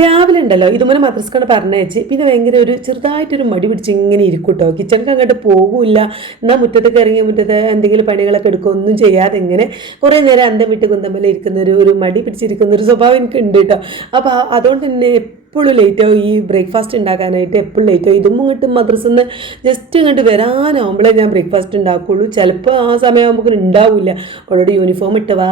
രാവിലെ ഉണ്ടല്ലോ ഇതുപോലെ മദ്രസക്കാണ് പറഞ്ഞയച്ച് പിന്നെ ഭയങ്കര ഒരു ചെറുതായിട്ടൊരു മടി പിടിച്ച് ഇങ്ങനെ ഇരിക്കും കേട്ടോ. കിച്ചണിക്ക് അങ്ങോട്ട് പോകില്ല, എന്നാൽ മുറ്റത്തൊക്കെ ഇറങ്ങി മുറ്റത്ത് എന്തെങ്കിലും പണികളൊക്കെ എടുക്കുക, ഒന്നും ചെയ്യാതെ ഇങ്ങനെ കുറേ നേരം അന്തം വിട്ട് കുന്തമ്മൽ ഇരിക്കുന്ന ഒരു മടി പിടിച്ചിരിക്കുന്ന ഒരു സ്വഭാവം എനിക്ക് ഉണ്ട് കേട്ടോ. അപ്പോൾ അതുകൊണ്ട് തന്നെ എപ്പോഴും ലേറ്റാവും ഈ ബ്രേക്ക്ഫാസ്റ്റ് ഉണ്ടാക്കാനായിട്ട്, എപ്പോഴും ലേറ്റാവും. ഇതും ഇങ്ങോട്ട് മദ്രസയിൽ നിന്ന് ജസ്റ്റ് ഇങ്ങോട്ട് വരാനാവുമ്പോഴേ ഞാൻ ബ്രേക്ക്ഫാസ്റ്റ് ഉണ്ടാക്കുകയുള്ളൂ. ചിലപ്പോൾ ആ സമയമാകുമ്പോൾ ഉണ്ടാവില്ല, അവളോട് യൂണിഫോം ഇട്ട് വാ,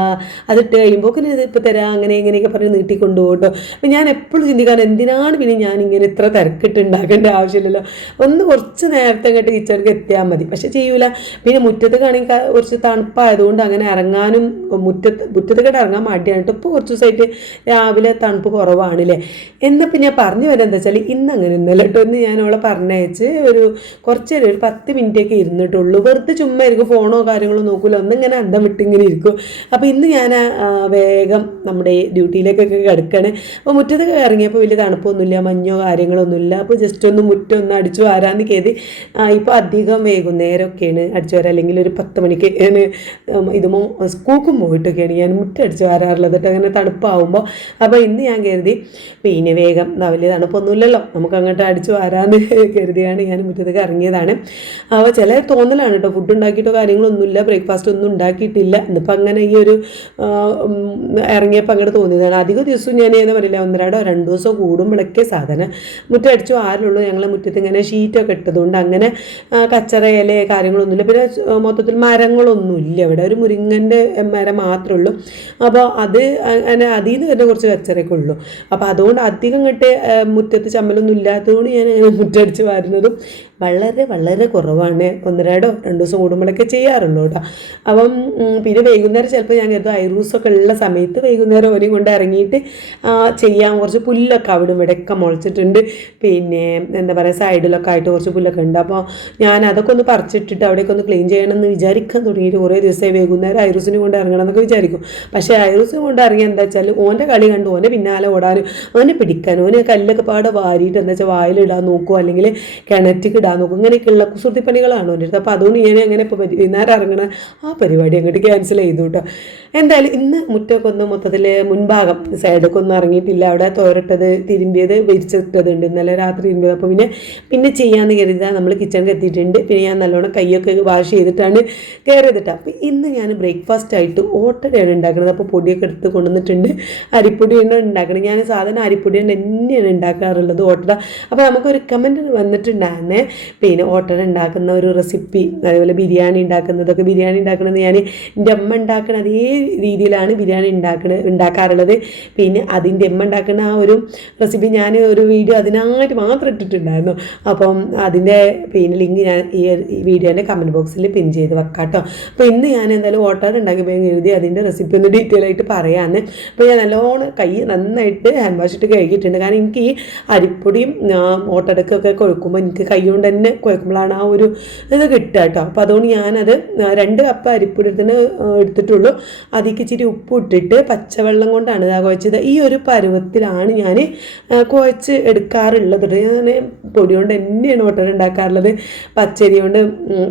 അതിട്ട് കഴിയുമ്പോൾ ഇത് ഇപ്പോൾ തരാം, അങ്ങനെ ഇങ്ങനെയൊക്കെ പറഞ്ഞ് നീട്ടിക്കൊണ്ടു പോകട്ടോ. അപ്പം ഞാൻ എപ്പോഴും ചിന്തിക്കാൻ എന്തിനാണ് പിന്നെ ഞാനിങ്ങനെ ഇത്ര തിരക്കിട്ട് ഉണ്ടാക്കേണ്ട ആവശ്യമില്ലല്ലോ, ഒന്ന് കുറച്ച് നേരത്തെ അങ്ങോട്ട് കിച്ചണിക്ക് എത്തിയാൽ മതി. പക്ഷെ ചെയ്യൂല. പിന്നെ മുറ്റത്തേക്കാണെങ്കിൽ കുറച്ച് തണുപ്പായതുകൊണ്ട് അങ്ങനെ ഇറങ്ങാനും മുറ്റത്തേക്കിട്ട് ഇറങ്ങാൻ മടിയാണ് കേട്ടോ. ഇപ്പോൾ കുറച്ച് ദിവസമായിട്ട് രാവിലെ തണുപ്പ് കുറവാണല്ലേ. എന്നപ്പോൾ ഞാൻ പറഞ്ഞു വരാം എന്താ വെച്ചാൽ ഇന്ന് അങ്ങനെ ഒന്നുമല്ല കേട്ടോ. ഇന്ന് ഞാൻ അവളെ പറഞ്ഞയച്ച് കുറച്ച് നേരം ഒരു 10 മിനിറ്റൊക്കെ ഇരുന്നിട്ടുള്ളൂ. വെറുതെ ചുമ്മാ ആയിരിക്കും, ഫോണോ കാര്യങ്ങളോ നോക്കില്ല, ഒന്നിങ്ങനെ അന്തം വിട്ടിങ്ങനെ ഇരിക്കും. അപ്പോൾ ഇന്ന് ഞാൻ വേഗം നമ്മുടെ ഡ്യൂട്ടിയിലേക്കൊക്കെ കിടക്കുകയാണ്. അപ്പോൾ മുറ്റത്തൊക്കെ ഇറങ്ങിയപ്പോൾ വലിയ തണുപ്പൊന്നുമില്ല, മഞ്ഞോ കാര്യങ്ങളൊന്നുമില്ല. അപ്പോൾ ജസ്റ്റ് ഒന്ന് മുറ്റൊന്ന് അടിച്ചു വരാമെന്ന് കരുതി. ഇപ്പോൾ അധികം വൈകുന്നേരമൊക്കെയാണ് അടിച്ചു വരാം, അല്ലെങ്കിൽ ഒരു 10 മണിക്ക് ഇതുമോ സ്കൂൾക്കും പോയിട്ടൊക്കെയാണ് ഞാൻ മുറ്റം അടിച്ചു വരാറുള്ളത് കേട്ടോ, അങ്ങനെ തണുപ്പാവുമ്പോൾ. അപ്പോൾ ഇന്ന് ഞാൻ കരുതി പിന്നെ വേഗം വലിയ തണുപ്പൊന്നുമില്ലല്ലോ, നമുക്ക് അങ്ങോട്ട് അടിച്ചു വരാമെന്ന് കരുതിയാണ് ഞാൻ മുറ്റത്തേക്ക് ഇറങ്ങിയതാണ്. അപ്പോൾ ചില തോന്നലാണ് കേട്ടോ, ഫുഡ് ഉണ്ടാക്കിയിട്ടോ കാര്യങ്ങളൊന്നുമില്ല, ബ്രേക്ക്ഫാസ്റ്റ് ഒന്നും ഉണ്ടാക്കിയിട്ടില്ല. എന്നിപ്പോൾ അങ്ങനെ ഈ ഒരു ഇറങ്ങിയപ്പോൾ അങ്ങോട്ട് തോന്നിയതാണ്. അധികം ദിവസവും ഞാൻ എന്താ പറയില്ല, 1-2 ദിവസം കൂടുമ്പോഴൊക്കെ സാധനം മുറ്റം അടിച്ചു ആരുള്ളൂ. ഞങ്ങളെ മുറ്റത്ത് ഇങ്ങനെ ഷീറ്റൊക്കെ ഇട്ടതുകൊണ്ട് അങ്ങനെ കച്ചറ ഇല കാര്യങ്ങളൊന്നുമില്ല. പിന്നെ മൊത്തത്തിൽ മരങ്ങളൊന്നുമില്ല ഇവിടെ, ഒരു മുരിങ്ങൻ്റെ മരം മാത്രമേ ഉള്ളൂ. അപ്പോൾ അത് അങ്ങനെ അതിൽ നിന്ന് തന്നെ കുറച്ച് കച്ചറയൊക്കെ ഉള്ളൂ. അപ്പോൾ അതുകൊണ്ട് അധികം ഇങ്ങോട്ട് മുറ്റത്ത് ചമ്മലൊന്നും ഇല്ലാത്തതുകൊണ്ട് ഞാൻ അങ്ങനെ മുറ്റടിച്ച് വരുന്നതും വളരെ വളരെ കുറവാണ്. 1-2 ദിവസം കൂടുമ്പോഴൊക്കെ ചെയ്യാറുള്ളൂ കേട്ടോ. അപ്പം പിന്നെ വൈകുന്നേരം ചിലപ്പോൾ ഞാൻ കരുതും ഐറൂസൊക്കെ ഉള്ള സമയത്ത് വൈകുന്നേരം ഓനെയും കൊണ്ട് ഇറങ്ങിയിട്ട് ചെയ്യാൻ. കുറച്ച് പുല്ലൊക്കെ അവിടെ ഇവിടെയൊക്കെ മുളച്ചിട്ടുണ്ട്, പിന്നെ എന്താ പറയുക സൈഡിലൊക്കെ ആയിട്ട് കുറച്ച് പുല്ലൊക്കെ ഉണ്ട്. അപ്പോൾ ഞാൻ അതൊക്കെ ഒന്ന് പറിച്ചിട്ടിട്ട് അവിടേക്ക് ഒന്ന് ക്ലീൻ ചെയ്യണമെന്ന് വിചാരിക്കാൻ തുടങ്ങിയിട്ട് കുറേ ദിവസമായി. വൈകുന്നേരം ഐറൂസിനെ കൊണ്ട് ഇറങ്ങണം എന്നൊക്കെ വിചാരിക്കും. പക്ഷേ ഐറൂസിനെ കൊണ്ട് ഇറങ്ങി എന്താ വെച്ചാൽ ഓൻ്റെ കളി കണ്ട് ഓൻ്റെ പിന്നാലെ ഓടാനും ഓനെ പിടിക്കാനും, ഓന് കല്ലൊക്കെ പാടെ വാരിയിട്ട് എന്താ വെച്ചാൽ വായിലിടാൻ നോക്കുമോ അല്ലെങ്കിൽ കിണറ്റിക്ക് ഇടാൻ നോക്കും. ഇങ്ങനെയൊക്കെയുള്ള കുസൃതിപ്പണികളാണ് ഓൻ്റെ അടുത്ത്. അപ്പോൾ അതുകൊണ്ട് ഞാൻ അങ്ങനെ ഇപ്പോൾ വൈകുന്നേരം ഇറങ്ങണ ആ പരിപാടി അങ്ങോട്ട് ക്യാൻസൽ ചെയ്തു കേട്ടോ. എന്തായാലും ഇന്ന് മുറ്റമൊക്കെ ഒന്ന് മൊത്തത്തിൽ മുൻഭാഗം സൈഡൊക്കെ ഒന്നും ഇറങ്ങിയിട്ടില്ല. അവിടെ തോരട്ടത് തിരുമ്പിയത് വിരിച്ചിട്ടതുണ്ട് ഇന്നലെ രാത്രി തിരുമ്പിയത്. അപ്പോൾ പിന്നെ ചെയ്യാമെന്ന് കരുതാ നമ്മൾ കിച്ചണിൽ എത്തിയിട്ടുണ്ട്. പിന്നെ ഞാൻ നല്ലോണം കൈയൊക്കെ വാഷ് ചെയ്തിട്ടാണ് കയറിയതിട്ട്. അപ്പോൾ ഇന്ന് ഞാൻ ബ്രേക്ക്ഫാസ്റ്റ് ആയിട്ട് ഓട്ടടയാണ് ഉണ്ടാക്കുന്നത്. അപ്പോൾ പൊടിയൊക്കെ എടുത്ത് കൊണ്ടുവന്നിട്ടുണ്ട്, അരിപ്പൊടിയാണ് ഉണ്ടാക്കുന്നത്. ഞാൻ സാധാരണ അരിപ്പൊടി തന്നെയാണ് ഉണ്ടാക്കാറുള്ളത് ഓട്ടട. അപ്പോൾ നമുക്കൊരു കമൻറ്റ് വന്നിട്ടുണ്ടായിരുന്നേ, പിന്നെ ഓട്ടട ഉണ്ടാക്കുന്ന ഒരു റെസിപ്പി, അതേപോലെ ബിരിയാണി ഉണ്ടാക്കുന്നത് ഞാൻ എൻ്റെ അമ്മ ഉണ്ടാക്കുന്ന അതേ രീതിയിലാണ് ബിരിയാണി ഉണ്ടാക്കാറുള്ളത്. പിന്നെ അതിൻ്റെ അമ്മ ഉണ്ടാക്കുന്ന ആ ഒരു റെസിപ്പി ഞാൻ ഒരു വീഡിയോ അതിനായിട്ട് മാത്രം ഇട്ടിട്ടുണ്ടായിരുന്നു. അപ്പം അതിൻ്റെ പിന്നെ ലിങ്ക് ഞാൻ ഈ വീഡിയോൻ്റെ കമൻറ്റ് ബോക്സിൽ പിൻ ചെയ്ത് വെക്കാം കേട്ടോ. അപ്പോൾ ഇന്ന് ഞാൻ എന്തായാലും ഓട്ടട ഉണ്ടാക്കിയപ്പോൾ എഴുതി അതിൻ്റെ റെസിപ്പി ഒന്ന് ഡീറ്റെയിൽ ആയിട്ട് പറയാമെന്ന്. അപ്പോൾ ഞാൻ നല്ലോണം കൈ നന്നായിട്ട് ഹാൻഡ് വാഷ് ഇട്ട് കഴുകിയിട്ടുണ്ട്. കാരണം എനിക്ക് ഈ അരിപ്പൊടിയും ഓട്ടടക്കൊക്കെ കുഴക്കുമ്പോൾ എനിക്ക് കൈ കൊണ്ട് തന്നെ കുഴക്കുമ്പോഴാണ് ആ ഒരു ഇത് കിട്ടുക കേട്ടോ. അപ്പോൾ അതുകൊണ്ട് ഞാനത് 2 കപ്പ് അരിപ്പൊടി എടുത്തിട്ടുള്ളൂ. അതിലേക്ക് ഇച്ചിരി ഉപ്പ് ഇട്ടിട്ട് പച്ചവെള്ളം കൊണ്ടാണ് ഇതാ കുഴച്ചത്. ഈ ഒരു പരുവത്തിലാണ് ഞാൻ കുഴച്ച് എടുക്കാറുള്ളത്. ഞാൻ പൊടി കൊണ്ട് തന്നെയാണ് ഓട്ടട ഉണ്ടാക്കാറുള്ളത്. പച്ചരി കൊണ്ട്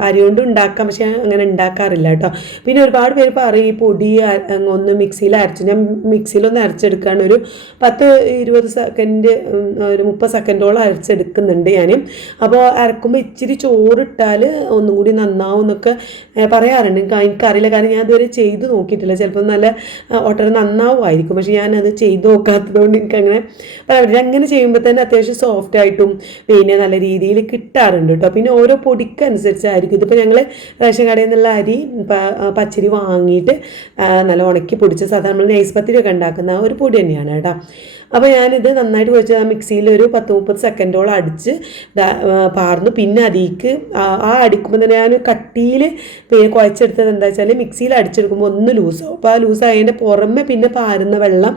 അരി കൊണ്ട് ഉണ്ടാക്കാം, പക്ഷേ അങ്ങനെ ഉണ്ടാക്കാറില്ല കേട്ടോ. പിന്നെ ഒരുപാട് പേര് പറയും ഈ പൊടി ഒന്ന് മിക്സിയിൽ അരച്ച്, ഞാൻ മിക്സിയിലൊന്ന് അരച്ചെടുക്കുകയാണ്. ഒരു 10-20 സെക്കൻഡ്, ഒരു 30 സെക്കൻഡോളം അരച്ചെടുക്കുന്നുണ്ട് ഞാൻ. അപ്പോൾ അരക്കുമ്പോൾ ഇച്ചിരി ചോറിട്ടാൽ ഒന്നും കൂടി നന്നാവും എന്നൊക്കെ പറയാറുണ്ട്. എനിക്കറിയില്ല, കാരണം ഞാൻ ഇതുവരെ ചെയ്ത് നോക്കിയിട്ടില്ല. ചിലപ്പോൾ നല്ല ഓട്ടട നന്നാവുമായിരിക്കും, പക്ഷേ ഞാനത് ചെയ്ത് നോക്കാത്തതുകൊണ്ട് എനിക്കങ്ങനെ പറയാറില്ല. അങ്ങനെ ചെയ്യുമ്പോൾ തന്നെ അത്യാവശ്യം സോഫ്റ്റ് ആയിട്ടും പിന്നെ നല്ല രീതിയിൽ കിട്ടാറുണ്ട് കേട്ടോ. പിന്നെ ഓരോ പൊടിക്കനുസരിച്ചായിരിക്കും. ഇതിപ്പോൾ ഞങ്ങൾ റേഷൻ കടയിൽ നിന്നുള്ള അരി പച്ചരി വാങ്ങിയിട്ട് നല്ല ഉണക്കി പൊടിച്ച സാധാരണ നമ്മൾ നൈസ് പത്തിരിയൊക്കെ ഉണ്ടാക്കുന്ന ഒരു പൊടി തന്നെയാണ് കേട്ടോ. അപ്പോൾ ഞാനിത് നന്നായിട്ട് കുഴച്ച് മിക്സിയിൽ ഒരു 10-30 സെക്കൻഡോളം അടിച്ച് പാർന്നു. പിന്നെ അതിലേക്ക് അടിക്കുമ്പോൾ തന്നെ ഞാൻ കട്ടിയിൽ പിന്നെ കുഴച്ചെടുത്തത് എന്താ വെച്ചാൽ മിക്സിയിൽ അടിച്ചെടുക്കുമ്പോൾ ഒന്ന് ലൂസാവും. അപ്പോൾ ആ ലൂസായതിൻ്റെ പുറമെ പിന്നെ പാരുന്ന വെള്ളം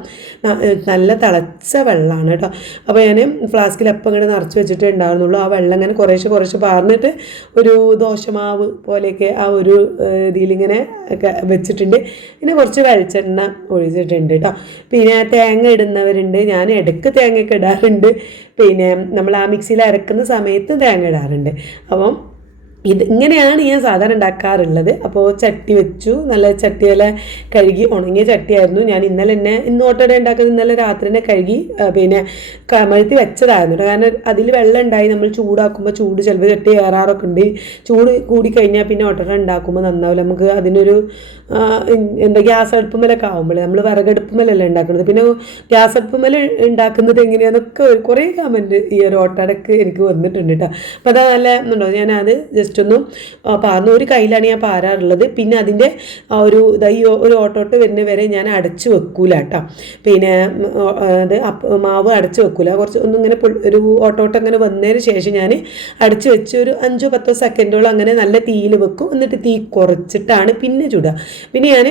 നല്ല തിളച്ച വെള്ളമാണ് കേട്ടോ. അപ്പോൾ ഞാൻ ഫ്ലാസ്കിൽ അപ്പം ഇങ്ങനെ നിറച്ച് വെച്ചിട്ടേ ഉണ്ടായിരുന്നുള്ളൂ. ആ വെള്ളം ഇങ്ങനെ കുറേശ്ശെ പാർന്നിട്ട് ഒരു ദോശമാവ് പോലെയൊക്കെ ആ ഒരു ഇതിലിങ്ങനെ വെച്ചിട്ടുണ്ട്. പിന്നെ കുറച്ച് വെളിച്ചെണ്ണ ഒഴിച്ചിട്ടുണ്ട് കേട്ടോ. പിന്നെ തേങ്ങ ഇടുന്നവരുണ്ട്, ഞാൻ ഇടയ്ക്ക് തേങ്ങയൊക്കെ ഇടാറുണ്ട്. പിന്നെ നമ്മൾ ആ മിക്സിയിൽ അരക്കുന്ന സമയത്ത് തേങ്ങ ഇടാറുണ്ട്. അപ്പം ഇങ്ങനെയാണ് ഞാൻ സാധാരണ ഉണ്ടാക്കാറുള്ളത്. അപ്പോൾ ചട്ടി വെച്ചു, നല്ല ചട്ടിയെല്ലാം കഴുകി, ഉണങ്ങിയ ചട്ടിയായിരുന്നു. ഞാൻ ഇന്ന് ഓട്ടട ഉണ്ടാക്കുന്നത് ഇന്നലെ രാത്രി തന്നെ കഴുകി പിന്നെ കമഴ്ത്തി വെച്ചതായിരുന്നു. കാരണം അതിൽ വെള്ളം ഉണ്ടായി, നമ്മൾ ചൂടാക്കുമ്പോൾ ചൂട് ചിലപ്പോൾ ചട്ടി കയറാറൊക്കെ ഉണ്ട്. ചൂട് കൂടിക്കഴിഞ്ഞാൽ പിന്നെ ഓട്ടട ഉണ്ടാക്കുമ്പോൾ നന്നാവില്ല. നമുക്ക് അതിനൊരു ഗ്യാസ് അടുപ്പുമേലൊക്കെ ആകുമ്പോൾ, നമ്മൾ വിറകടുപ്പുമേലല്ല ഉണ്ടാക്കുന്നത്. പിന്നെ ഗ്യാസ് അടുപ്പുമേൽ ഉണ്ടാക്കുന്നത് എങ്ങനെയാണെന്നൊക്കെ കുറേ കമൻറ്റ് ഈ ഒരു ഓട്ടടക്ക് എനിക്ക് വന്നിട്ടുണ്ട് കേട്ടോ. അപ്പോൾ അത് നല്ല എന്നുണ്ടോ, ഞാനത് ജസ്റ്റ് ഒന്നും പാർന്ന് ഒരു കയ്യിലാണ് ഞാൻ പാരാറുള്ളത്. പിന്നെ അതിൻ്റെ ഒരു ഓട്ടോട്ട് വരുന്ന വരെ ഞാൻ അടച്ചു വെക്കൂല കേട്ടോ. പിന്നെ അത് മാവ് അടച്ചു വെക്കൂല, കുറച്ച് ഒന്നും ഇങ്ങനെ ഒരു ഓട്ടോട്ട് അങ്ങനെ വന്നതിന് ശേഷം ഞാൻ അടച്ചു വെച്ച് ഒരു 5-10 സെക്കൻഡോളം അങ്ങനെ നല്ല തീയിൽ വെക്കും. എന്നിട്ട് തീ കുറച്ചിട്ടാണ് പിന്നെ ചുടുക. പിന്നെ ഞാൻ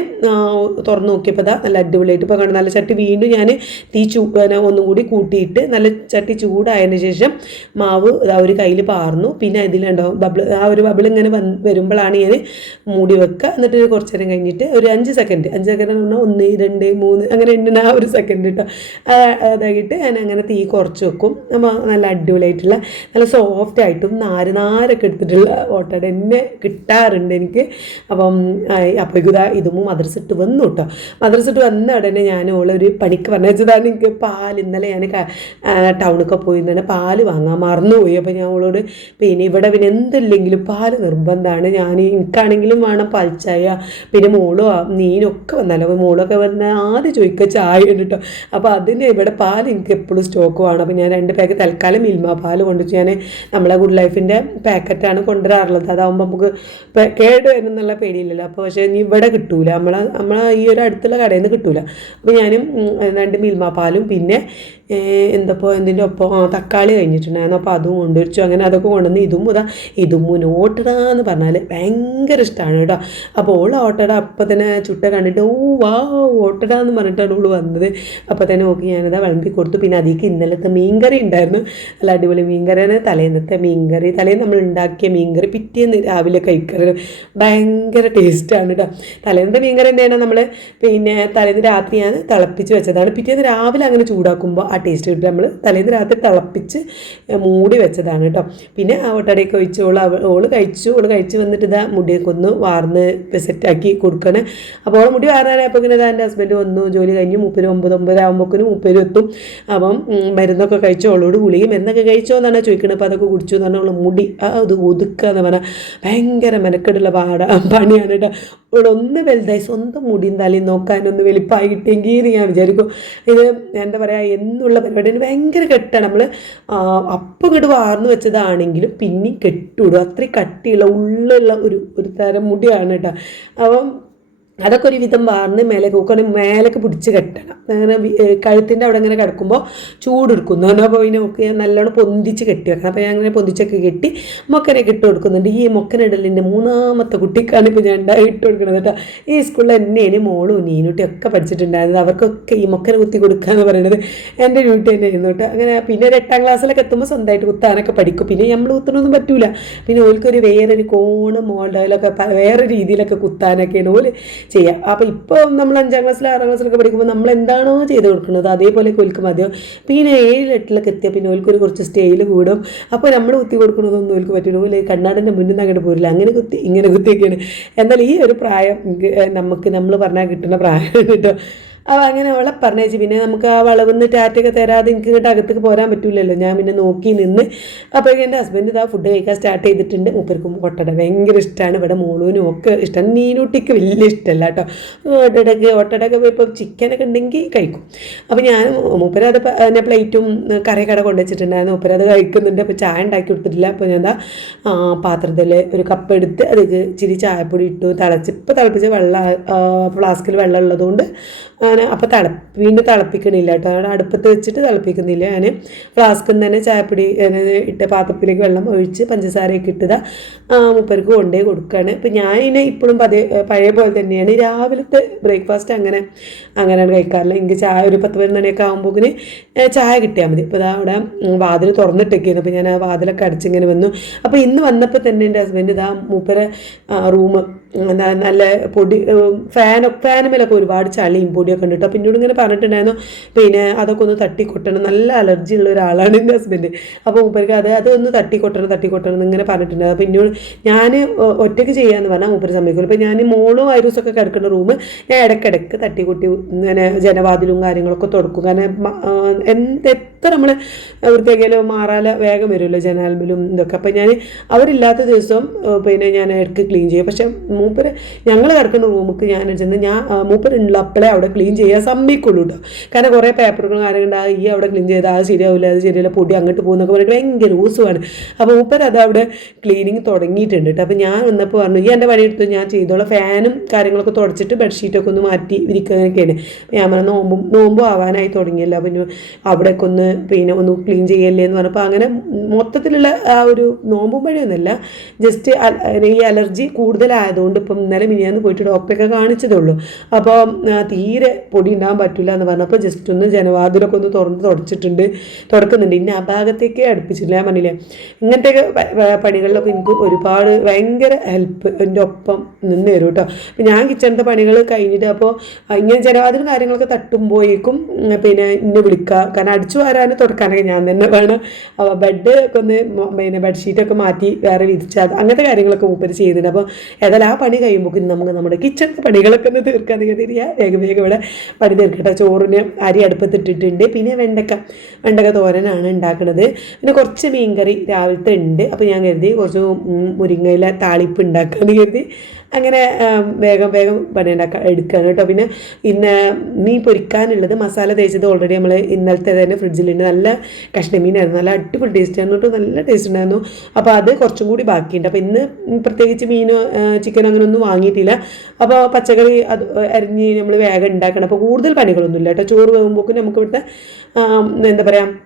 തുറന്ന് നോക്കിയപ്പോൾ നല്ല അടിപൊളിയായിട്ട് ഇപ്പോൾ കാണും. നല്ല ചട്ടി വീണ്ടും ഞാൻ തീ ഒന്നും കൂടി കൂട്ടിയിട്ട് നല്ല ചട്ടി ചൂടായതിന് ശേഷം മാവ് ഒരു കയ്യിൽ പാർന്നു. പിന്നെ ഇതിലുണ്ടാവും ഒരു ബബിൾ ഇങ്ങനെ വരുമ്പോഴാണ് ഞാൻ മൂടി വെക്കുക. എന്നിട്ട് കുറച്ച് നേരം കഴിഞ്ഞിട്ട് ഒരു 5 സെക്കൻഡ് എന്ന് പറഞ്ഞാൽ 1, 2, 3 അങ്ങനെ എണ്ണ ഒരു സെക്കൻഡ് കേട്ടോ. അതായിട്ട് ഞാൻ അങ്ങനെ തീ കുറച്ച് വെക്കും. നമ്മൾ നല്ല അടിപൊളിയായിട്ടുള്ള നല്ല സോഫ്റ്റ് ആയിട്ടും നാരൊക്കെ എടുത്തിട്ടുള്ള ഓട്ടട തന്നെ കിട്ടാറുണ്ട് എനിക്ക്. അപ്പോൾ ഇതും മദ്രസിട്ട് വന്നു കേട്ടോ. മദ്രസിട്ട് വന്ന ഉടനെ ഞാൻ ഓളൊരു പണിക്ക് പറഞ്ഞതാണ്. എനിക്ക് ഇന്നലെ ഞാൻ ടൗണിലൊക്കെ പോയിരുന്നാണ് പാല് വാങ്ങാൻ മറന്നുപോയി. അപ്പോൾ ഞാൻ ഓളോട് പിന്നെ എന്തില്ലെങ്കിലും പാല് നിർബന്ധമാണ്. എനിക്കാണെങ്കിലും വേണം പാൽച്ചായ. പിന്നെ മോളോ നീനൊക്കെ വന്നാലോ, അപ്പോൾ മോളൊക്കെ വന്നാൽ ആദ്യം ചോദിക്കുക ചായ ഉണ്ട് കേട്ടോ. അപ്പോൾ അതിന് ഇവിടെ പാൽ എനിക്ക് എപ്പോഴും സ്റ്റോക്ക് വേണം. അപ്പോൾ ഞാൻ 2 പാക്കറ്റ് തൽക്കാലം മിൽമ പാൽ കൊണ്ടുവച്ച് ഞാൻ നമ്മളെ ഗുഡ് ലൈഫിൻ്റെ പാക്കറ്റാണ് കൊണ്ടുവരാറുള്ളത്. അതാകുമ്പോൾ നമുക്ക് കേട് വരുന്നുള്ള പേടിയില്ലല്ലോ. അപ്പോൾ പക്ഷേ ഇവിടെ കിട്ടൂല, നമ്മളെ ഈ ഒരു അടുത്തുള്ള കടയിൽ നിന്ന് കിട്ടൂല. അപ്പോൾ ഞാനും 2 മിൽമ പാലും പിന്നെ എന്തിൻ്റെ ഒപ്പം തക്കാളി കഴിഞ്ഞിട്ടുണ്ടായിരുന്നു. അപ്പോൾ അതും കൊണ്ടുവച്ചു. അങ്ങനെ അതൊക്കെ കൊണ്ടുവന്ന് ഇതുമ്മൂന് ഓട്ടട എന്ന് പറഞ്ഞാൽ ഭയങ്കര ഇഷ്ടമാണ് കേട്ടോ. അപ്പോൾ ഓട്ടട അപ്പം തന്നെ ചുട്ട കണ്ടിട്ട് ഓട്ടട എന്ന് പറഞ്ഞിട്ടാണ് ഓള് വന്നത്. അപ്പോൾ തന്നെ നോക്കി ഞാനത് വിളമ്പി കൊടുത്തു. പിന്നെ അതിലേക്ക് ഇന്നലത്തെ മീൻകറി ഉണ്ടായിരുന്നു, നല്ല അടിപൊളി മീൻകറിയാണ്. തലേന്നത്തെ മീൻകറി, തലേന്ന് നമ്മൾ ഉണ്ടാക്കിയ മീൻകറി പിറ്റേന്ന് രാവിലെ കഴിക്കരുത്, ഭയങ്കര ടേസ്റ്റാണ് കേട്ടോ. തലേന്നത്തെ മീൻകറി തന്നെയാണ് നമ്മൾ പിന്നെ തലേന്ന് രാത്രി ഞാൻ തിളപ്പിച്ച് വെച്ചതാണ്. പിറ്റേന്ന് രാവിലെ അങ്ങനെ ചൂടാക്കുമ്പോൾ ആ ടേസ്റ്റ് കിട്ടും. നമ്മൾ തലേന്ന് രാത്രി തിളപ്പിച്ച് മൂടി വെച്ചതാണ് കേട്ടോ. പിന്നെ ആ ഓട്ടടയൊക്കെ ഒഴിച്ച് ഓള് കഴിച്ച് വന്നിട്ട് മുടിയൊക്കെ ഒന്ന് വാർന്ന് സെറ്റാക്കി കൊടുക്കണേ. അപ്പോൾ മുടി വാറാനായപ്പോൾ ഇങ്ങനെ എൻ്റെ ഹസ്ബൻഡ് വന്നു, ജോലി കഴിഞ്ഞ് 9 ആകുമ്പോഴേക്കും 30 എത്തും. അപ്പം മരുന്നൊക്കെ കഴിച്ചോ, ഓളോട് ഗുളിക മരുന്നൊക്കെ കഴിച്ചോ എന്നാണ് ചോദിക്കുന്നത്. അപ്പോൾ അതൊക്കെ കുടിച്ചു എന്ന് പറഞ്ഞാൽ മുടി അത് ഒതുക്കുക എന്ന് പറഞ്ഞാൽ ഭയങ്കര മെനക്കെടുള്ള പണിയാണ് കേട്ടോ. ഒന്ന് വലുതായി സ്വന്തം മുടിയും തലയും നോക്കാനൊന്ന് വെളുപ്പായി കിട്ടിയെങ്കിൽ ഞാൻ വിചാരിക്കും. ഇത് എന്താ പറയുക, എന്നുള്ള പരിപാടിന് ഭയങ്കര കെട്ടാണ്. നമ്മൾ അപ്പം ഇങ്ങോട്ട് വാർന്നു വെച്ചതാണെങ്കിലും പിന്നെയും കെട്ടിവിടും. അത്രയും കട്ടിയുള്ള ഉള്ളുള്ള ഒരു തരം മുടിയാണ് കേട്ടോ. അപ്പം അതൊക്കെ ഒരു വിധം വാർന്ന് മേലേക്ക് പിടിച്ച് കെട്ടണം. അങ്ങനെ കഴുത്തിൻ്റെ അവിടെ ഇങ്ങനെ കിടക്കുമ്പോൾ ചൂടെടുക്കുന്നു. അപ്പോൾ ഇതിനൊക്കെ നല്ലോണം പൊന്തിച്ച് കെട്ടി വെക്കണം. അപ്പോൾ ഞാൻ അങ്ങനെ പൊന്തിച്ചൊക്കെ കെട്ടി മൊക്കനൊക്കെ ഇട്ട് കൊടുക്കുന്നുണ്ട്. ഈ മൊക്കനിടലിൻ്റെ 3ാമത്തെ കുട്ടിക്കാണ് ഇപ്പോൾ ഞാൻ ഇട്ട് കൊടുക്കുന്നത് കേട്ടോ. ഈ സ്കൂളിൽ തന്നെയാണ് മോളും നീനുട്ടിയും ഒക്കെ പഠിച്ചിട്ടുണ്ടായിരുന്നത്. അവർക്കൊക്കെ ഈ മൊക്കനെ കുത്തി കൊടുക്കുക എന്ന് പറയുന്നത് എൻ്റെ ഡ്യൂട്ടി തന്നെയായിരുന്നു കേട്ടോ. അങ്ങനെ പിന്നെ ഒരു 8ാം ക്ലാസ്സിലൊക്കെ എത്തുമ്പോൾ സ്വന്തമായിട്ട് കുത്താനൊക്കെ പഠിക്കും. പിന്നെ നമ്മൾ കുത്തണമൊന്നും പറ്റൂല. പിന്നെ ഓൽക്കൊരു വേറൊരു കോണ് മോഡലൊക്കെ വേറെ രീതിയിലൊക്കെ കുത്താനൊക്കെയാണ് ഓല് ചെയ്യാം. അപ്പോൾ ഇപ്പോൾ നമ്മൾ 5ാം ക്ലാസ്സിൽ 6ാം ക്ലാസ്സിലൊക്കെ പഠിക്കുമ്പോൾ നമ്മൾ എന്താണോ ചെയ്ത് കൊടുക്കുന്നത് അതേപോലെ ഓൽക്ക് മതിയോ. പിന്നെ 7, 8ലൊക്കെ എത്തിയാൽ പിന്നെ ഓൽക്കൊരു കുറച്ച് സ്റ്റൈൽ കൂടും. അപ്പോൾ നമ്മൾ കുത്തി കൊടുക്കുന്നതൊന്നും ഓൽക്ക് പറ്റില്ല. ഓല് കണ്ണാടിൻ്റെ മുന്നിൽ നിന്ന് അങ്ങോട്ട് പോരില്ല, അങ്ങനെ കുത്തി ഇങ്ങനെ കുത്തിയൊക്കെയാണ്. എന്നാൽ ഈ ഒരു പ്രായം നമ്മൾ പറഞ്ഞാൽ കിട്ടുന്ന പ്രായം കേട്ടോ. അപ്പോൾ അങ്ങനെ അവളെ പറഞ്ഞേച്ച് പിന്നെ നമുക്ക് ആ വളവെന്ന് ടാറ്റൊക്കെ തരാതെ എനിക്ക് ഇങ്ങോട്ട് അകത്തേക്ക് പോരാൻ പറ്റില്ലല്ലോ. ഞാൻ പിന്നെ നോക്കി നിന്ന്. അപ്പോൾ എൻ്റെ ഹസ്ബൻഡ് ഫുഡ് കഴിക്കാൻ സ്റ്റാർട്ട് ചെയ്തിട്ടുണ്ട്. മൂപ്പർക്കും ഓട്ടട ഭയങ്കര ഇഷ്ടമാണ്. ഇവിടെ മോളൂനും ഒക്കെ ഇഷ്ടമാണ്. നീനൂട്ടിക്ക് വലിയ ഇഷ്ടമല്ല കേട്ടോ. ഓട്ടടയൊക്കെ ഇപ്പോൾ ചിക്കനൊക്കെ ഉണ്ടെങ്കിൽ കഴിക്കും. അപ്പോൾ ഞാൻ മൂപ്പരത് എന്നെ പ്ലേറ്റും കറിയൊക്കെ കൊണ്ടുവച്ചിട്ടുണ്ടായിരുന്നു. മൂപ്പരത് കഴിക്കുന്നുണ്ട്. അപ്പോൾ ചായ ഉണ്ടാക്കി കൊടുത്തിട്ടില്ല. അപ്പോൾ ഞാൻ പാത്രത്തിൽ ഒരു കപ്പ് എടുത്ത് അതിലേക്ക് ഇച്ചിരി ചായപ്പൊടി ഇട്ടു. തിളപ്പിച്ച വെള്ളം ഫ്ലാസ്കിൽ വെള്ളം ഉള്ളതുകൊണ്ട് അപ്പോൾ വീണ്ടും തിളപ്പിക്കണില്ല കേട്ടോ. അടുപ്പത്ത് വെച്ചിട്ട് തിളപ്പിക്കുന്നില്ല. ഞാൻ ഫ്ലാസ്കിൽ നിന്ന് തന്നെ ചായപ്പൊടി ഇട്ട പാത്രത്തിലേക്ക് വെള്ളം ഒഴിച്ച് പഞ്ചസാരയൊക്കെ ഇട്ടത് മൂപ്പർക്ക് കൊണ്ടേ കൊടുക്കുകയാണ്. അപ്പോൾ ഞാൻ ഇപ്പോഴും പഴയ പോലെ തന്നെയാണ് രാവിലത്തെ ബ്രേക്ക്ഫാസ്റ്റ് അങ്ങനെയാണ് കഴിക്കാറില്ല. എനിക്ക് ചായ ഒരു 10-11 മണിയൊക്കെ ആകുമ്പോഴേക്കിന് ചായ കിട്ടിയാൽ മതി. ഇപ്പോൾ അവിടെ വാതിൽ തുറന്നിട്ടൊക്കെയാണ്. അപ്പോൾ ഞാൻ ആ വാതിലൊക്കെ അടച്ചിങ്ങനെ വന്നു. അപ്പോൾ ഇന്ന് വന്നപ്പോൾ തന്നെ എൻ്റെ ഹസ്ബൻഡ് മൂപ്പരെ റൂം നല്ല പൊടി ഫാനുമേലൊക്കെ ഒരുപാട് ചളിയും പൊടിയൊക്കെ ഉണ്ട് കേട്ടോ. പിന്നീട് ഇങ്ങനെ പറഞ്ഞിട്ടുണ്ടായിരുന്നു പിന്നെ അതൊക്കെ ഒന്ന് തട്ടിക്കൊട്ടണം, നല്ല അലർജി ഉള്ള ഒരാളാണ് എൻ്റെ ഹസ്ബൻഡ്. അപ്പോൾ മൂപ്പർക്ക് അതൊന്ന് തട്ടിക്കൊട്ടണം എന്നിങ്ങനെ പറഞ്ഞിട്ടുണ്ടായിരുന്നു. പിന്നീട് ഞാൻ ഒറ്റയ്ക്ക് ചെയ്യാമെന്ന് പറഞ്ഞാൽ മൂപ്പര് സമ്മതിക്കില്ല. ഇപ്പോൾ ഞാൻ മോളും ഐറൂസൊക്കെ കിടക്കുന്ന റൂം ഞാൻ ഇടയ്ക്കിടയ്ക്ക് തട്ടിക്കൊട്ടി ഇങ്ങനെ ജനവാതിലും കാര്യങ്ങളൊക്കെ തുറക്കും. കാരണം എത്ര നമ്മൾ വൃത്തിയാക്കിയാലും മാറാല വേഗം വരുമല്ലോ ജനാൽബിലും ഇതൊക്കെ. അപ്പം ഞാൻ അവരില്ലാത്ത ദിവസം പിന്നെ ഞാൻ ഇടയ്ക്ക് ക്ലീൻ ചെയ്യും. പക്ഷേ മൂപ്പര് ഞങ്ങൾ കിടക്കുന്ന റൂമിക്ക് ഞാൻ മൂപ്പരുള്ള അപ്പോഴേ അവിടെ ക്ലീൻ ചെയ്യാൻ സമ്മതിക്കുള്ളൂ കേട്ടോ. കാരണം കുറേ പേപ്പറുകളും കാര്യങ്ങളുണ്ടാകും, ഈ അവിടെ ക്ലീൻ ചെയ്താൽ അത് ശരിയാവില്ല പൊടി അങ്ങോട്ട് പോകുന്നൊക്കെ പറഞ്ഞിട്ട് ഭയങ്കര ഊസുമാണ്. അപ്പോൾ മൂപ്പർ അത് അവിടെ ക്ലീനിങ് തുടങ്ങിയിട്ടുണ്ട് കേട്ടോ. അപ്പോൾ ഞാൻ വന്നപ്പോൾ പറഞ്ഞു ഈ എൻ്റെ പണിയെടുത്ത് ഞാൻ ചെയ്തോളാം, ഫാനും കാര്യങ്ങളൊക്കെ തുടച്ചിട്ട് ബെഡ്ഷീറ്റൊക്കെ ഒന്ന് മാറ്റി വിരിക്കുന്നതൊക്കെയാണ്. ഞാൻ പറഞ്ഞ നോമ്പും ആവാനായി തുടങ്ങിയല്ലോ, പിന്നെ അവിടെയൊക്കെ ഒന്ന് ക്ലീൻ ചെയ്യല്ലേ എന്ന് പറഞ്ഞപ്പോൾ അങ്ങനെ മൊത്തത്തിലുള്ള ആ ഒരു നോമ്പും പണിയൊന്നുമല്ല, ജസ്റ്റ് ഈ അലർജി കൂടുതലായതുകൊണ്ട് ഇപ്പം ഇന്നലെ മിനിയാന്ന് പോയിട്ട് ഡോക്ടറൊക്കെ കാണിച്ചതേ ഉള്ളൂ. അപ്പോൾ തീരെ പൊടി ഉണ്ടാകാൻ പറ്റില്ല എന്ന് പറഞ്ഞപ്പോൾ ജസ്റ്റ് ഒന്ന് ജനവാതിലൊക്കെ ഒന്ന് തുടക്കുന്നുണ്ട്. ഇനി ആ ഭാഗത്തേക്ക് അടുപ്പിച്ചില്ല. ഞാൻ പറഞ്ഞില്ലേ ഇങ്ങനത്തെയൊക്കെ പണികളിലൊക്കെ എനിക്ക് ഒരുപാട് ഭയങ്കര ഹെൽപ്പ് എൻ്റെ ഒപ്പം നിന്ന് തരും കേട്ടോ. അപ്പം ഞാൻ കിച്ചണിൻ്റെ പണികൾ കഴിഞ്ഞിട്ട് അപ്പോൾ ഇങ്ങനെ ജനവാതിലും കാര്യങ്ങളൊക്കെ തട്ടുമ്പോഴേക്കും പിന്നെ ഇന്നെ വിളിക്കുക. കാരണം അടിച്ചു വാരാനും തുടക്കാനൊക്കെ ഞാൻ തന്നെ വേണം. ബെഡ് ഒക്കെ ഒന്ന് പിന്നെ ബെഡ്ഷീറ്റൊക്കെ മാറ്റി വേറെ വിരിച്ചാൽ അങ്ങനത്തെ കാര്യങ്ങളൊക്കെ മൂപ്പര് ചെയ്യുന്നുണ്ട്. അപ്പോൾ ഏതായാലും ആ പണി കഴിയുമ്പോൾ നമുക്ക് നമ്മുടെ കിച്ചണിൻ്റെ പണികളൊക്കെ ഒന്ന് തീർക്കാൻ തിരിയാ വേഗം ഇവിടെ പണി തീർക്കട്ടെ. ചോറിന് അരി അടുപ്പത്തിട്ടിട്ടുണ്ട്. പിന്നെ വെണ്ടക്ക തോരനാണ് ഉണ്ടാക്കുന്നത്. പിന്നെ കുറച്ച് മീൻകറി രാവിലത്തെ ഉണ്ട്. അപ്പോൾ ഞാൻ കരുതി കുറച്ച് മുരിങ്ങയില താളിപ്പ് ഉണ്ടാക്കാമെന്ന് കരുതി അങ്ങനെ വേഗം പണി എടുക്കുകയാണ് കേട്ടോ. പിന്നെ മീൻ പൊരിക്കാനുള്ളത് മസാല തേച്ചത് ഓൾറെഡി നമ്മൾ ഇന്നലത്തെ തന്നെ ഫ്രിഡ്ജിലുണ്ട്. നല്ല കഷ്ണമീനായിരുന്നു, നല്ല അടിപൊളി ടേസ്റ്റ് ആയിരുന്നു കേട്ടോ, നല്ല ടേസ്റ്റ് ഉണ്ടായിരുന്നു. അപ്പോൾ അത് കുറച്ചും കൂടി ബാക്കിയുണ്ട്. അപ്പോൾ ഇന്ന് പ്രത്യേകിച്ച് മീനോ ചിക്കനോ അങ്ങനെ ഒന്നും വാങ്ങിയിട്ടില്ല. അപ്പോൾ പച്ചക്കറി അത് അരിഞ്ഞ് നമ്മൾ വേഗം ഉണ്ടാക്കണം. അപ്പോൾ കൂടുതൽ പണികളൊന്നുമില്ല കേട്ടോ. ചോറ് വേകുമ്പോഴേക്കും നമുക്ക് ഇവിടുത്തെ എന്താ പറയുക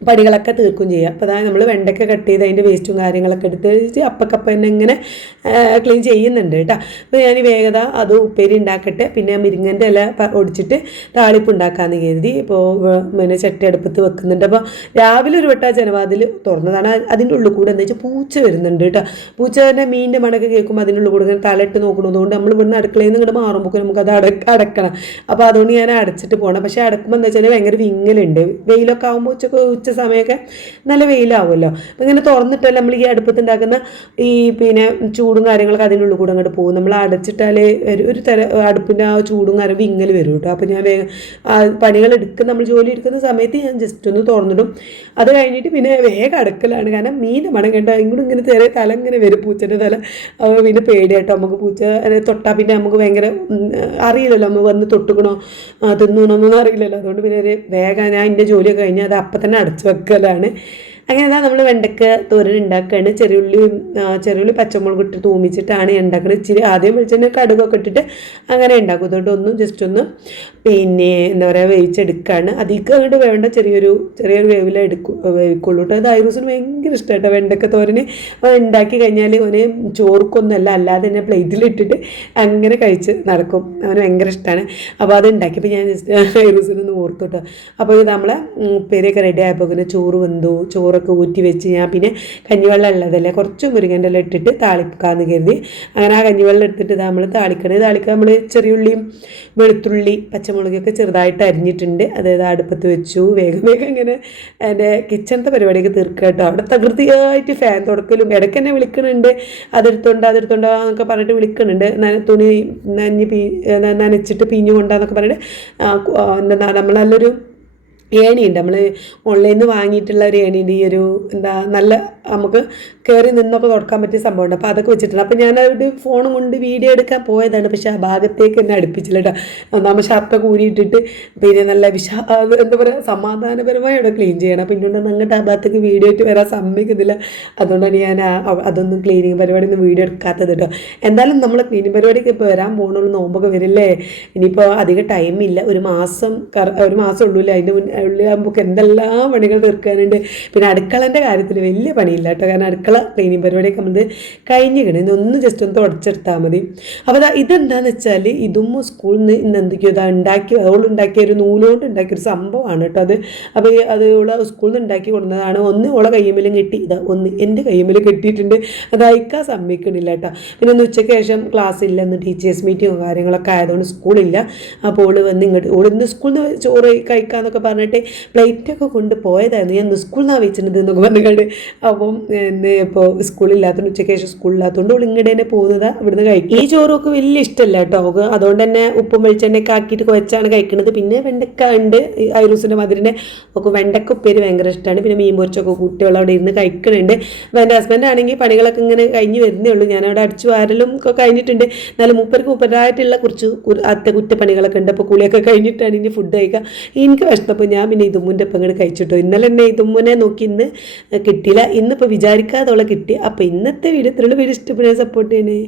പണികളൊക്കെ തീർക്കും ചെയ്യാം. അപ്പോൾ അതായത് നമ്മൾ വെണ്ടയ്ക്ക കട്ട് ചെയ്ത് അതിൻ്റെ വേസ്റ്റും കാര്യങ്ങളൊക്കെ എടുത്ത് അപ്പക്കപ്പം തന്നെ ഇങ്ങനെ ക്ലീൻ ചെയ്യുന്നുണ്ട് കേട്ടോ. അപ്പോൾ ഞാൻ വേഗത അത് ഉപ്പേരി ഉണ്ടാക്കട്ടെ. പിന്നെ മുരിങ്ങൻ്റെ ഇല ഒടിച്ചിട്ട് താളിപ്പ് ഉണ്ടാക്കാമെന്ന് കരുതി ഇപ്പോൾ പിന്നെ ചട്ടി അടുപ്പത്ത് വെക്കുന്നുണ്ട്. അപ്പോൾ രാവിലെ ഒരു വട്ടം ജനവാതിൽ തുറന്നതാണ്. അതിൻ്റെ ഉള്ളിൽ കൂടെ എന്താ വെച്ചാൽ പൂച്ച വരുന്നുണ്ട് കേട്ടോ. പൂച്ച തന്നെ മീനിൻ്റെ മണക്ക് കേൾക്കുമ്പോൾ അതിൻ്റെ ഉള്ളിൽ കൂടെ ഇങ്ങനെ തലയിട്ട് നോക്കണതുകൊണ്ട് നമ്മൾ ഇവിടുന്ന് അടുക്കളയിൽ നിന്ന് ഇങ്ങോട്ട് മാറുമ്പോൾ നമുക്കത് അടക്കണം. അപ്പോൾ അതുകൊണ്ട് ഞാൻ അടച്ചിട്ട് പോകണം. പക്ഷേ അടക്കുമ്പോൾ എന്താ വെച്ചാൽ ഭയങ്കര വിങ്ങലുണ്ട്. വെയിലൊക്കെ ആകുമ്പോൾ ഉച്ച സമയമൊക്കെ നല്ല വെയിലാവുമല്ലോ. അപ്പം ഇങ്ങനെ തുറന്നിട്ടല്ല നമ്മൾ ഈ അടുപ്പത്തുണ്ടാക്കുന്ന ഈ പിന്നെ ചൂടും കാര്യങ്ങളൊക്കെ അതിൻ്റെ ഉള്ളിൽ കൂടെ അങ്ങോട്ട് പോകും. നമ്മൾ അടച്ചിട്ടാൽ ഒരു അടുപ്പിൻ്റെ ആ ചൂടും കാര്യം വിങ്ങൽ വരും കേട്ടോ. അപ്പോൾ ഞാൻ വേഗം പണികൾ നമ്മൾ ജോലി എടുക്കുന്ന സമയത്ത് ഞാൻ ജസ്റ്റ് ഒന്ന് തുറന്നിടും. അത് കഴിഞ്ഞിട്ട് പിന്നെ വേഗം അടുക്കലാണ്. കാരണം മീൻ മണം കണ്ട ഇങ്ങനെ ചെറിയ തല ഇങ്ങനെ വരും, പൂച്ചൻ്റെ തല. അപ്പോൾ പിന്നെ പേടിയായിട്ടോ നമുക്ക് പൂച്ച തൊട്ടാൽ പിന്നെ നമുക്ക് ഭയങ്കര അറിയില്ലല്ലോ, നമ്മൾ വന്ന് തൊട്ടുക്കണോ തിന്നണോന്നൊന്നും അറിയില്ലല്ലോ. അതുകൊണ്ട് പിന്നെ വേഗം ഞാൻ എൻ്റെ ജോലിയൊക്കെ കഴിഞ്ഞാൽ അത് അപ്പം തന്നെ അടച്ചു വെക്കലാണ്. അങ്ങനെ നമ്മൾ വെണ്ടയ്ക്ക തോരൻ ഉണ്ടാക്കുകയാണ്. ചെറിയുള്ളി പച്ചമുളക് ഇട്ട് തൂമിച്ചിട്ടാണ് ഉണ്ടാക്കുന്നത്. ഇച്ചിരി ആദ്യം വെളിച്ചെണ്ണ കടുകൊക്കെ ഇട്ടിട്ട് അങ്ങനെ ഉണ്ടാക്കും. അതുകൊണ്ട് ജസ്റ്റ് ഒന്ന് പിന്നെ എന്താ പറയുക വേവിച്ചെടുക്കുകയാണ്. അധികം അങ്ങോട്ട് വേണ്ട ചെറിയൊരു വേവിക്കുള്ളൂ കേട്ടോ. അത് ഐറൂസിന് ഭയങ്കര ഇഷ്ടമായിട്ടോ വെണ്ടയ്ക്ക തോരന്. ഉണ്ടാക്കി കഴിഞ്ഞാൽ അവന് ചോർക്കൊന്നുമല്ല, അല്ലാതെ തന്നെ പ്ലേറ്റിലിട്ടിട്ട് അങ്ങനെ കഴിച്ച് നടക്കും. അവന് ഭയങ്കര ഇഷ്ടമാണ്. അപ്പോൾ അത് ഉണ്ടാക്കിയപ്പോൾ ഞാൻ ജസ്റ്റ് ഐറൂസിനൊന്ന് ഓർത്തു കേട്ടോ. അപ്പോൾ ഇത് നമ്മളെ ഉപ്പേരിയൊക്കെ റെഡി ആയപ്പോൾ പിന്നെ ചോറ് വെന്തു. ചോറൊക്കെ ഊറ്റി വെച്ച് ഞാൻ പിന്നെ കഞ്ഞിവെള്ളം ഉള്ളതല്ലേ കുറച്ച് മുരിങ്ങൻ്റെ ഇല ഇട്ടിട്ട് താളിക്കാമെന്ന് കരുതി അങ്ങനെ ആ കഞ്ഞിവെള്ളം എടുത്തിട്ട് നമ്മൾ താളിക്കാൻ നമ്മൾ ചെറിയുള്ളിയും വെളുത്തുള്ളി പച്ചമുളകൊക്കെ ചെറുതായിട്ട് അരിഞ്ഞിട്ടുണ്ട്. അതായത് അടുപ്പത്ത് വെച്ചു. വേഗം ഇങ്ങനെ എൻ്റെ കിച്ചണത്തെ പരിപാടിയൊക്കെ തീർക്കുക കേട്ടോ. അവിടെ തകൃതിയായിട്ട് ഫാൻ തുടക്കലും ഇടയ്ക്ക് എന്നെ വിളിക്കുന്നുണ്ട്, അതെടുത്തോണ്ടോ എന്നൊക്കെ പറഞ്ഞിട്ട് വിളിക്കുന്നുണ്ട്. തുണി നനച്ചിട്ട് പിഞ്ഞു കൊണ്ടാന്നൊക്കെ പറഞ്ഞിട്ട് എന്താ നമ്മൾ നല്ലൊരു ഏണിയുണ്ട്, നമ്മൾ ഓൺലൈനിൽ നിന്ന് വാങ്ങിയിട്ടുള്ള ഒരു ഏണിയുണ്ട്. ഈ ഒരു നല്ല നമുക്ക് കയറി നിന്നൊക്കെ തുടക്കാൻ പറ്റിയ സംഭവമുണ്ട്. അപ്പോൾ അതൊക്കെ വെച്ചിട്ടുണ്ട്. അപ്പോൾ ഞാനൊരു ഫോണും കൊണ്ട് വീഡിയോ എടുക്കാൻ പോയതാണ്. പക്ഷേ ആ ഭാഗത്തേക്ക് എന്നെ അടുപ്പിച്ചില്ല കേട്ടോ. നമ്മൾ ഷർട്ടൊക്കെ ഊരിയിട്ടിട്ട് പിന്നെ നല്ല എന്താ പറയുക സമാധാനപരമായി അവിടെ ക്ലീൻ ചെയ്യണം. പിന്നീട് അങ്ങോട്ട് ആ ഭാഗത്തേക്ക് വീഡിയോ ആയിട്ട് വരാൻ സമ്മതിക്കുന്നില്ല. അതുകൊണ്ടാണ് ഞാൻ അതൊന്നും ക്ലീനിങ് പരിപാടിയൊന്നും വീഡിയോ എടുക്കാത്തത് കേട്ടോ. എന്തായാലും നമ്മൾ ക്ലീനിങ് പരിപാടിക്ക് ഇപ്പോൾ വരാൻ പോകണുള്ളൂ. നോമ്പൊക്കെ വരില്ലേ, ഇനിയിപ്പോൾ അധികം ടൈമില്ല. ഒരു മാസം ഉള്ളൂല്ലേ. അതിൻ്റെ ഉള്ളിലാകുമ്പോൾ എന്തെല്ലാം പണികൾ തീർക്കാനുണ്ട്. പിന്നെ അടുക്കളൻ്റെ കാര്യത്തിൽ വലിയ പണിയില്ല കേട്ടോ. കാരണം അടുക്കള അടുക്കള ക്ലീനിങ് പരിപാടിയൊക്കെ നമ്മൾ കഴിഞ്ഞിരിക്കണം. ഇതൊന്ന് ജസ്റ്റ് ഒന്ന് തുടച്ചെടുത്താൽ മതി. അപ്പോൾ ഇതെന്താണെന്ന് വെച്ചാൽ ഇതും സ്കൂളിൽ നിന്ന് ഇന്ന് എന്തൊക്കെയോ അവളുണ്ടാക്കിയ ഒരു നൂലുകൊണ്ട് ഉണ്ടാക്കിയൊരു സംഭവമാണ് കേട്ടോ അത്. അപ്പോൾ അത് സ്കൂളിൽ നിന്ന് ഉണ്ടാക്കി കൊടുക്കുന്നതാണ്. ഒന്ന് ഓളെ കയ്യുമ്മലും കെട്ടി, ഒന്ന് എൻ്റെ കയ്യുമ്മലും കെട്ടിയിട്ടുണ്ട്. അത് അയക്കാൻ സമ്മതിക്കണില്ല കേട്ടോ. പിന്നെ ഒന്ന് ഉച്ചയ്ക്ക് ശേഷം ക്ലാസ് ഇല്ല, ഇന്ന് ടീച്ചേഴ്സ് മീറ്റിങ്ങോ കാര്യങ്ങളൊക്കെ ആയതുകൊണ്ട് സ്കൂളില്ല. അപ്പോൾ ഇന്ന് സ്കൂളിൽ നിന്ന് ചോറ് കഴിക്കാമെന്നൊക്കെ പറഞ്ഞിട്ട് പ്ലേറ്റൊക്കെ കൊണ്ട് പോയതായിരുന്നു. ഞാൻ സ്കൂളിൽ നിന്നാണ് വെച്ചിട്ടുണ്ട് എന്നൊക്കെ പറഞ്ഞിട്ട്. അപ്പം ഇപ്പോൾ സ്കൂളില്ലാത്തതുകൊണ്ട് ഉച്ചയ്ക്ക് ശേഷം സ്കൂളില്ലാത്തതുകൊണ്ട് അവൾ ഇങ്ങോട്ട് തന്നെ പോകുന്നതാണ് ഇവിടുന്ന് കഴിക്കും. ഈ ചോറൊക്കെ വലിയ ഇഷ്ടമല്ല കേട്ടോ. അതുകൊണ്ട് തന്നെ ഉപ്പും വെളിച്ചെണ്ണയൊക്കെ ആക്കിയിട്ട് കുഴച്ചാണ് കഴിക്കുന്നത്. പിന്നെ വെണ്ടക്ക ഉണ്ട്, ഐറൂസിൻ്റെ മധുരനെ ഒക്കെ വെണ്ടക്ക ഉപ്പേരി ഭയങ്കര ഇഷ്ടമാണ്. പിന്നെ മീൻ പൊരിച്ചൊക്കെ കുട്ടികൾ അവിടെ ഇരുന്ന് കഴിക്കുന്നുണ്ട്. അപ്പോൾ എൻ്റെ ഹസ്ബൻഡ് ആണെങ്കിൽ പണികളൊക്കെ ഇങ്ങനെ കഴിഞ്ഞ് വരുന്നേ ഉള്ളൂ. ഞാനവിടെ അടിച്ചു വാരലും ഒക്കെ കഴിഞ്ഞിട്ടുണ്ട്. എന്നാലും മൂപ്പരായിട്ടുള്ള കുറച്ച് കുറ്റപ്പണികളൊക്കെ ഉണ്ട്. അപ്പോൾ കുളിയൊക്കെ കഴിഞ്ഞിട്ടാണ് ഇനി ഫുഡ് കഴിക്കുക. എനിക്ക് വിശന്നപ്പോൾ ഞാൻ പിന്നെ ഇതുമ്മുൻ്റെ ഒപ്പം ഇങ്ങോട്ട് കഴിച്ചിട്ടോ. ഇന്നലെ തന്നെ ഇതുമ്മുനെ നോക്കി ഇന്ന് കിട്ടിയില്ല, ഇന്നിപ്പോൾ വിചാരിക്കാതെ അവളെ കിട്ടി. അപ്പോൾ ഇന്നത്തെ വീഡിയോ ഇഷ്ടപ്പെടുന്ന സപ്പോർട്ട് ചെയ്യണേ.